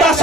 10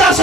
10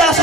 10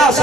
10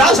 10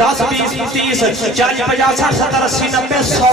10 20 30 40 50 60 70 80 90 100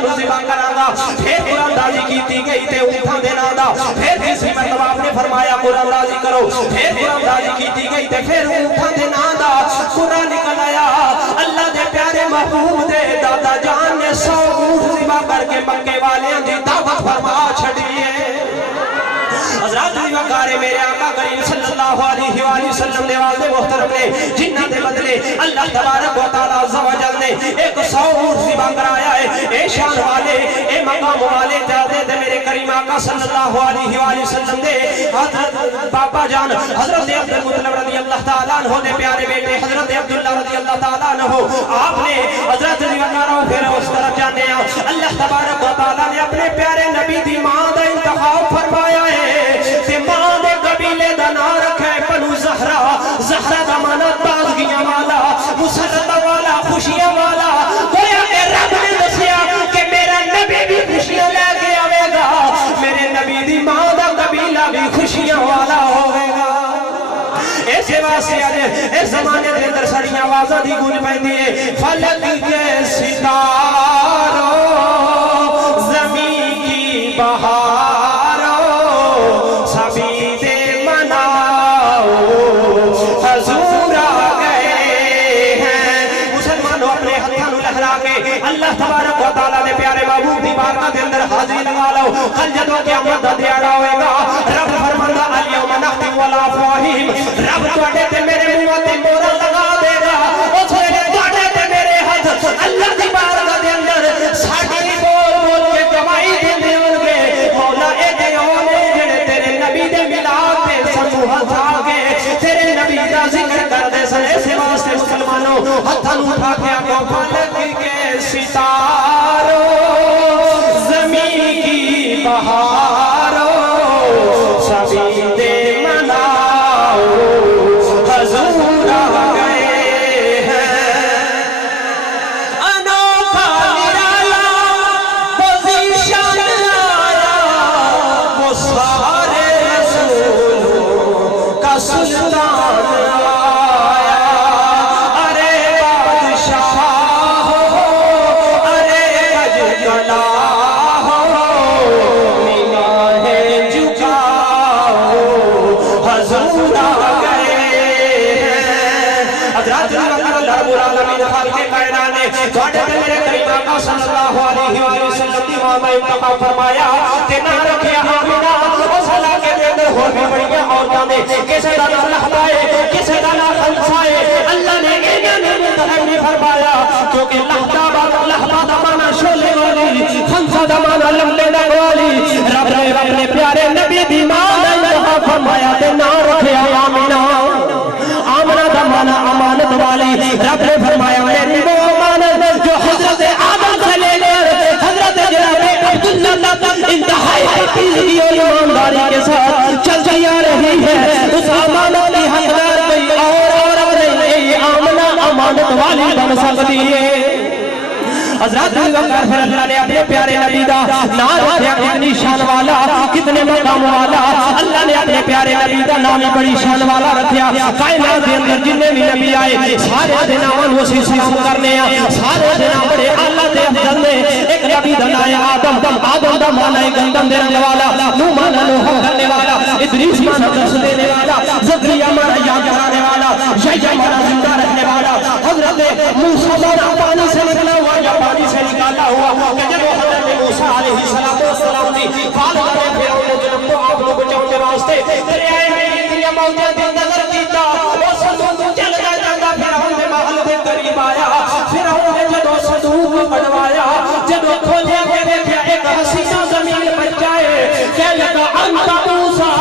نو ذبح کراں گا پھر قرآن کیتی گئی تے اونٹاں دے نام دا پھر تیسری مرتبہ آپ نے فرمایا قرآن کرو پھر قرآن کیتی گئی تے پھر اونٹاں دے نام دا قرآن نکل آیا اللہ دے پیارے محبوب دے دادا جان نے 100 اونٹ ذبح کر کے مکے والیاں دی دعوت فرما چھڑی ہے حضرات وقارے میرے آقا کریم صلی اللہ علیہ وآلہ وسلم نے والد محترم نے جنہ دے بدلے اللہ تبارک و تعالی عز و جل نے ایک 100 اونٹ ذبح کرایا ہے اے شان والے اے مقام والے تعداد دے میرے کریم آقا صلی اللہ علیہ وآلہ وسلم دے حضرت بابا جان حضرت عبد المطلب رضی اللہ تعالیٰ عنہ دے پیارے بیٹے حضرت عبداللہ رضی اللہ تعالیٰ عنہ آپ نے حضرت وقاروں پھر اس طرف جانے اللہ تبارک و تعالیٰ نے اپنے پیارے نبی دی ماں دا انتخاب فرمایا ہے تے ماں دے قبیلے دا نام رکھے بنو زہرا زہرا دا مانا تازگیاں والا مسرت والا خوشیاں والا گویا کہ رب نے دسیا کہ میرا نبی بھی خوشیاں لے کے آوے گا میرے نبی دی ماں دا قبیلہ بھی خوشیاں والا ہوئے گا ایسے واسطے آجے اس زمانے دے اندر سڑیاں آوازاں دی گونج پیندی ہے فلک کے ستاروں زمین کی بہاروں سبھی دے مناؤ حضور آ گئے ہیں مسلمانوں اپنے ہتھاں نو لہرا کے اللہ تبارک و تعالیٰ نے پیارے محبوب دی بارگاہ دے اندر حاضری لگا لو کل جدوں قیامت دا دیہڑا ہوئے گا رب فرماندا الیوم نختم علی افواہہم رب تواڈے تے میرے منہ تے مہر لگا دے گا اس ویلے تواڈے تے میرے ہاتھ اللہ دی بارگاہ دے اندر ساڈی بول بول کے گواہی دیندے ہون گے مولا اے دے اونے جڑے تیرے نبی دے میلاد تے سموہ جا کے تیرے نبی دا ذکر کردے سن اس واسطے مسلمانوں ہتھاں نو اٹھا کے آکھو فلک کے ستاروں زمین کی بہاروں سبھی دے مناؤ حضور آ گئے ہیں انوکھا نرالا پوزیشن آیا وہ سارے رسولوں کا سلطان آیا ارے بادشاہ ہو ارے اجگلا نگاہیں جھکاؤ حضور آ گئے ہیں حضرات اللہ رب العالمین خالق کائنات نے تواڈے تے میرے کریم آقا صلی اللہ علیہ وآلہ وسلم دی ماں دا انتخاب فرمایا تے نام رکھیا آمنہ اس علاقے دے اندر ہور بھی بڑیاں عورتاں نے کسے دا نام لہبا ہے کسے دا نام خنسا ہے اللہ نے انہاں نے منتخب نہیں فرمایا کیونکہ لہبا دا مانا شولے والی خنسا دا مانا لمبے دا والی رب نے اپنے پیارے نبی دی ماں دا انتخاب فرمایا تے نام رکھیا آمنہ آمنہ دا مانا امانت والی رب نے فرمایا میری وہ امانت جو حضرت آدم سے لے کر حضرت جناب عبداللہ تک انتہائی تیزگی اور ایمانداری کے ساتھ چل جا رہی ہے اس امانت کی حقدار کوئی اور نہیں آمنہ امانت والی بن سکتی ہے حضرات وقار پھر اللہ نے اپنے پیارے نبی دا نام رکھیا کتنی شان والا کتنے مقام والا اللہ نے اپنے پیارے نبی دا نام بڑی شان والا رکھیا کائنات کے اندر جننے بھی نبی آئے سارے دے نام وسی سلام کرنے سارے دے نام بڑے اعلیٰ تے افضل نے ایک نبی دا نام آدم دا مانا گندم دینے والا نوح مانا نوح کرنے والا ادریس مانا درس دینے والا زکریا مانا یاد کرانے والا یحییٰ مانا زندہ رہنے والا حضرت موسیٰ مانا پانی سے نکلا ہوا یا پانی سے نکالا ہوا کہ جب حضرت موسیٰ علیہ السلام دی والدہ نے فرعون نے جنم کو آپ لوگ بچاؤں کے واسطے دریائے میں اتنی موجہ دن نظر کیتا وہ صندوق چل جاتا فرعون نے محل دے قریب آیا فرعون نے جدو صندوق بڑھوایا جدو کھولے کے دیکھا ایک حسینہ زمین بچہ ہے کہہ لگا انتا موسیٰ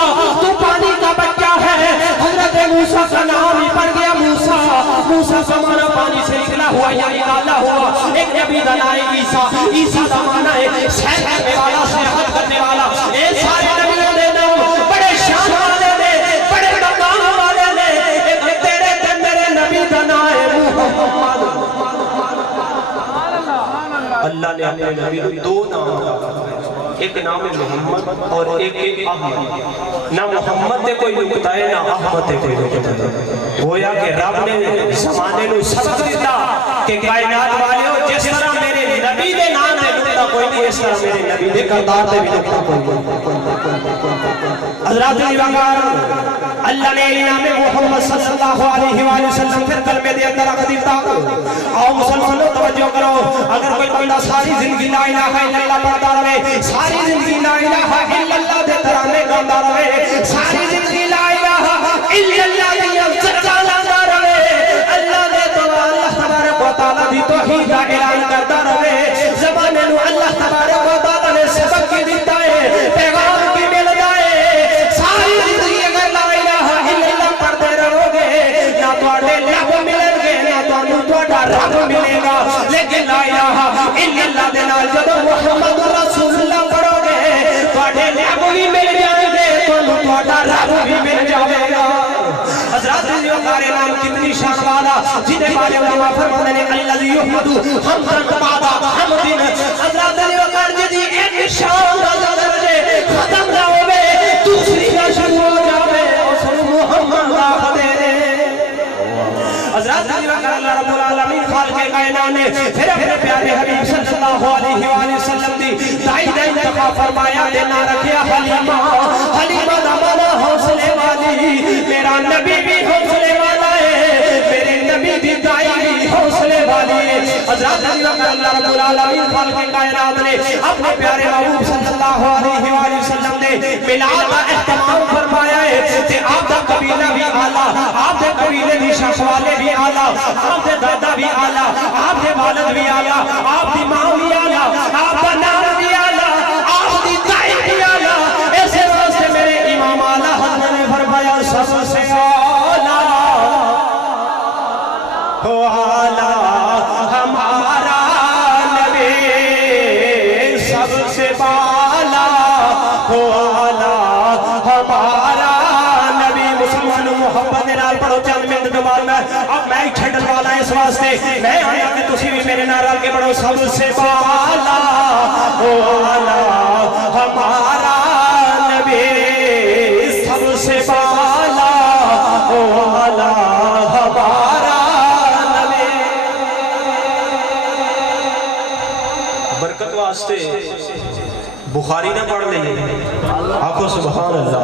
تو پانی کا بچہ ہے حضرت موسیٰ کا نام ہی پڑ گیا موسیٰ کا مانا پانی سے نکلا ہوا یا نکالا ہوا ایک نبی دا نام عیسیٰ دا مانا ہے سیر کرنے والا صحت کرنے والا اے سارے نبیوں دے نام بڑے شان والے نے بڑے مقام والے نے ایک تیرے تے میرے نبی دا نام ہے محمد اللہ نے اپنے نبی کو دو نام ایک نام ہے محمد اور ایک احمد نہ محمد تے کوئی نکتا ہے نہ احمد تے کوئی نکتا ہے گویا کہ رب نے زمانے نو سبق دیتا کہ کائنات والے جس طرح میرے نبی دے نام دے نکتا اس طرح میرے نبی دے کردار دے بھی نکتا کوئی حضرات وقار اللہ نے انعام محمد صلی اللہ علیہ وآلہ وسلم پھر کلمے دے اندر رکھ دیتا آؤ مسلمانوں توجہ کرو اگر کوئی بندہ ساری زندگی لا الہ الا اللہ پڑھتا رہے ساری زندگی لا الہ الا اللہ دے ترانے گاتا رہے ساری زندگی لا الہ الا اللہ دی افضل لاتا رہے اللہ دے تو اللہ تبارک و تعالی دی توحید کا اعلان کرتا رہے زبانے نو اللہ تبارک و تعالی نے سبق کی دیتا ہے پیغام کی مل جائے ساری زندگی اگر لا الہ الا اللہ پڑھتے رہو گے نہ تواڈے لب ملن گے نہ تانوں تواڈا رب ملے گا لیکن لا الہ الا اللہ دے نال جدوں محمد رسول اللہ پڑھو گے تواڈے لب بھی مل جائیں گے تانوں تواڈا رب بھی مل جائے گا حضرات جو ہمارے نام کتنی شان والا جنہیں والے علماء فرماتے ہیں الذی یحمد حمدا بعد حمد حضرات جو کر جی ایک شان دا درجے ختم نہ ہوے دوسری کا شروع ہو جاوے اس محمد راہ دے حضرات جو کر اللہ رب العالمین خالق کائنات نے پھر اپنے پیارے حبیب صلی اللہ علیہ وآلہ وسلم دی دائی دا انتخاب فرمایا دینا رکھیا حلیمہ حلیمہ دا مانا حوصلے والی میرا نبی بھی حوصلے والا ہے میرے نبی بھی دائی بھی حوصلے والی ہے حضرات اللہ رب العالمین خالق کائنات نے اپنے پیارے محبوب صلی اللہ علیہ وآلہ وسلم نے میلاد کا اہتمام فرمایا ہے کہ آپ دا قبیلہ بھی اعلیٰ آپ دے قبیلے بھی شخص والے بھی اعلیٰ آپ دے دادا بھی اعلیٰ آپ دے والد بھی اعلیٰ آپ دی ماں بھی اعلیٰ آپ دا نام بھی اعلیٰ آپ دی دائی بھی اعلیٰ ایسے واسطے میرے امام اعلیٰ حضرت نے فرمایا سب سے اعلیٰ ہو اعلیٰ ہمارا نبی سب سے بالا ہو اعلیٰ ہمارا نبی مسلمان محبت نال پڑھو چند منٹ دوبارہ میں اب میں ہی چھڑن والا اس واسطے میں آیا کہ تسی بھی میرے نال کے پڑھو سب سے بالا ہو اعلیٰ ہمارا نبی سب سے بالا ہو اعلیٰ ہمارا نبی برکت واسطے بخاری نہ پڑھ لیں آقا سبحان اللہ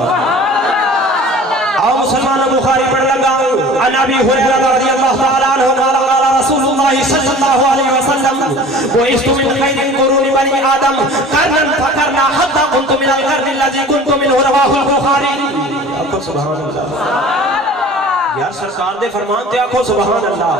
آؤ مسلمان بخاری پڑھ لگا عن ابی ہریرہ رضی اللہ تعالی عنہ قال قال رسول اللہ صلی اللہ علیہ وسلم بعثت من خیر قرون بنی آدم قرنا فقرنا حتى كنت من القرن الذي كنت منه رواه البخاری آقا سبحان اللہ یار سرکار دے فرمان تے آقا سبحان اللہ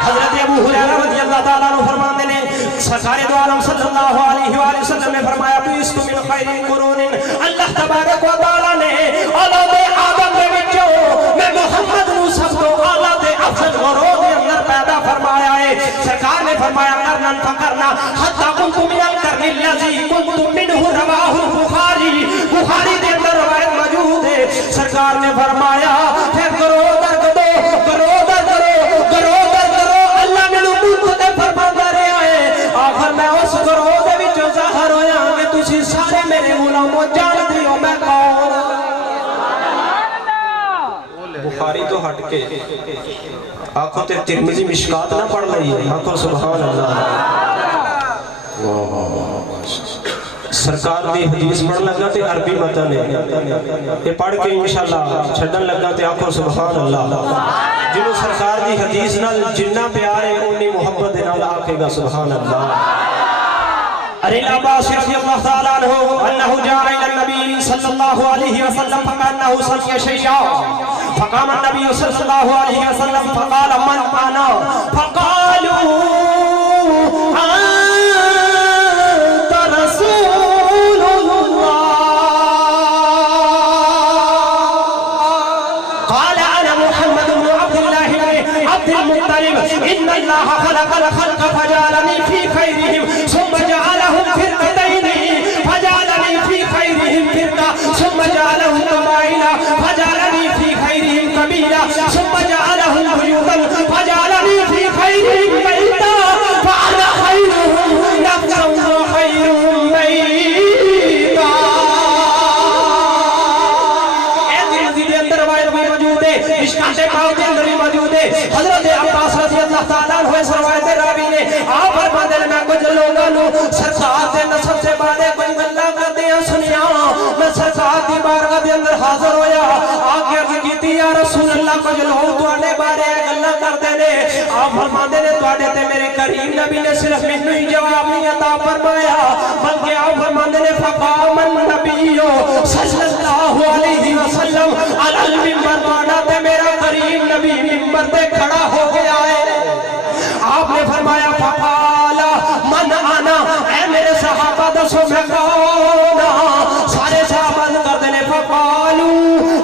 حضرت ابو ہریرہ رضی اللہ تعالیٰ عنہ فرماتے ہیں سرکار دو عالم صلی اللہ علیہ وآلہ وسلم نے فرمایا بعثت من خیر قرون اللہ تبارک و تعالیٰ نے اولاد آدم دے وچوں میں محمد نو سب تو اولاد افضل قرون دے اندر پیدا فرمایا ہے سرکار نے فرمایا قرنن فقرنا حتی کنت من القرن الذی کنت منہ رواہ البخاری بخاری دے اندر روایت موجود ہے سرکار نے فرمایا پھر کرو درد دو کرو درد کرو کرو درد کرو اللہ نے لوگوں کو دے فرماتا رہا ہے آخر میں اس کرو دے وچوں ظاہر ہویا کہ تسی سارے میرے غلاموں جان دیو میں کون بخاری تو ہٹ کے آنکھوں تے ترمذی مشکات نہ پڑھ لئی ہے آنکھوں سبحان اللہ سرکار دی حدیث پڑھ لگا تے عربی متن ہے یہ پڑھ کے انشاءاللہ چھڈن لگا تے آنکھوں سبحان اللہ جنہوں سرکار دی حدیث نال جنہ پیار ہے انہی محبت نال آکھے گا سبحان اللہ عن عباس رضی اللہ تعالیٰ عنہ انہو جاء الى النبی صلی اللہ علیہ وسلم فکانہو سمی شیعہ فقام النبی صلی اللہ علیہ وسلم فقال من انا فقالوا انت رسول اللہ قال انا محمد بن عبد الله بن عبد المطلب ان الله خلق الخلق فجعلني في خيرهم ثم جعلهم فرقتين فجعلني في خيرهم فرقة ثم جعلهم قبائل فجعلني في خيرهم قبيلة ثم جعلهم بيوتا فجعلني في خيرهم بيتا فأنا خيرهم نفسا وخيرهم بيتا اندر روایت میں موجود ہے مشکات پاؤ اندر بھی موجود ہے حضرت عباس رضی اللہ تعالیٰ عنہ اس روایت راوی نے آپ فرماتے ہیں میں کچھ لوگوں نو سرکار دے نسب سے بارے کوئی گلاں کردے ہیں سنیا میں سرکار دی بارگاہ دے اندر حاضر ہویا آکے عرض کیتی یا رسول اللہ کچھ لوگ تواڈے بارے گلاں کردے نے آپ فرماتے نے تواڈے تے میرے کریم نبی نے صرف مینوں ہی جواب نہیں عطا فرمایا بلکہ آپ فرماتے نے فقام النبی صلی اللہ علیہ وسلم علی المنبر تواڈا تے میرا کریم نبی منبر تے کھڑا ہو گیا ہے آپ نے فرمایا فقال من انا اے میرے صحابہ دسو میں کون ہاں سارے صحابہ کر دینے فقالو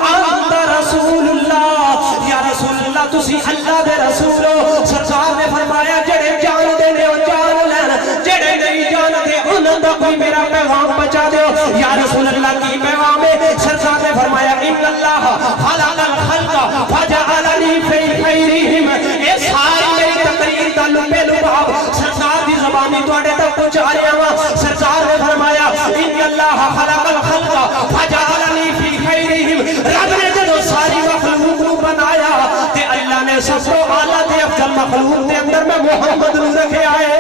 انت رسول اللہ یا رسول اللہ تسی اللہ دے رسول ہو سرکار نے فرمایا جڑے جان دینے ہو جان لین جڑے نہیں جان دے انہوں دا کوئی میرا پیغام بچا دے یا رسول اللہ کی پیغام ہے سرکار نے فرمایا ان اللہ خلق الخلق فجعلنی فی خیرہم اے ساری میری تقریر دا لمبے لباب سرکار دی زبانی توڑے تک پہنچا رہا ہوں سرکار نے فرمایا ان اللہ خلق الخلق فجعلنی فی خیرہم رب نے جدو ساری مخلوق نو بنایا تے اللہ نے سب کو اعلیٰ تے افضل مخلوق دے اندر میں محمد نو رکھے آئے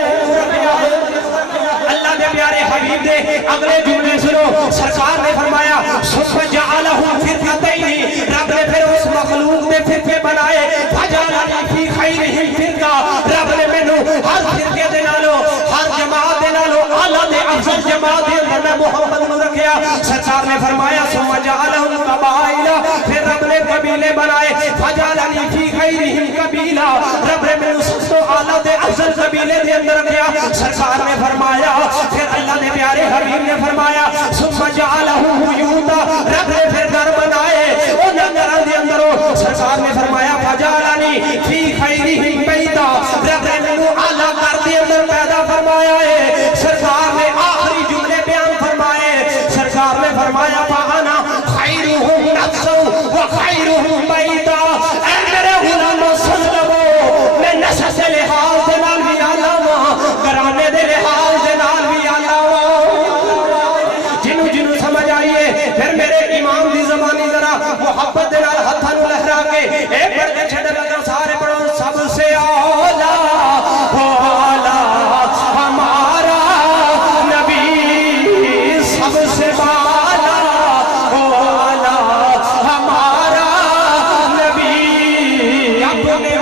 اللہ دے پیارے حبیب دے اگلے جملے سنو سرکار نے فرمایا ثم جعلہم فرقتین رب نے پھر اس مخلوق دے فرقے بنائے فجعلنی فی خیرہم فرقہ رب نے مینوں ہر فرقے دے نالو ہر جماعت دے نالو اعلیٰ دے افضل جماعت دے اندر میں محمد نو رکھیا سرکار نے فرمایا ثم جعلہم قبائل پھر رب نے قبیلے بنائے فجعلنی فی خیرہم قبیلہ رب نے مینوں سب تو اعلیٰ دے افضل قبیلے دے اندر رکھیا سرکار نے فرمایا پھر اللہ نے پیارے حبیب نے فرمایا ثم جعلہم بیوتا رب نے پھر گھر بنائے انہاں گھراں دے اندر سرکار نے فرمایا فجعلنی فی خیرہم بیتا رب نے مینوں اعلیٰ گھر دے اندر پیدا فرمایا ہے سرکار نے آخری جملے بیان فرمائے سرکار نے فرمایا فانا خیرہم نفسا وخیرہم بیتا اے میرے غلاموں سن لو میں نسل سے لحاظ دے نال بھی اعلیٰ ہوں گھرانے دے لحاظ دے نال بھی اعلیٰ ہوں جنوں جنوں سمجھ آئیے پھر میرے امام دی زبانی ذرا محبت دے نال ہتھاں نوں لہرا کے اے پڑھ کے چھڑ لگا سارے پڑھو سب سے اعلیٰ ہمارا نبی سب سے بالا ہمارا نبی اپنے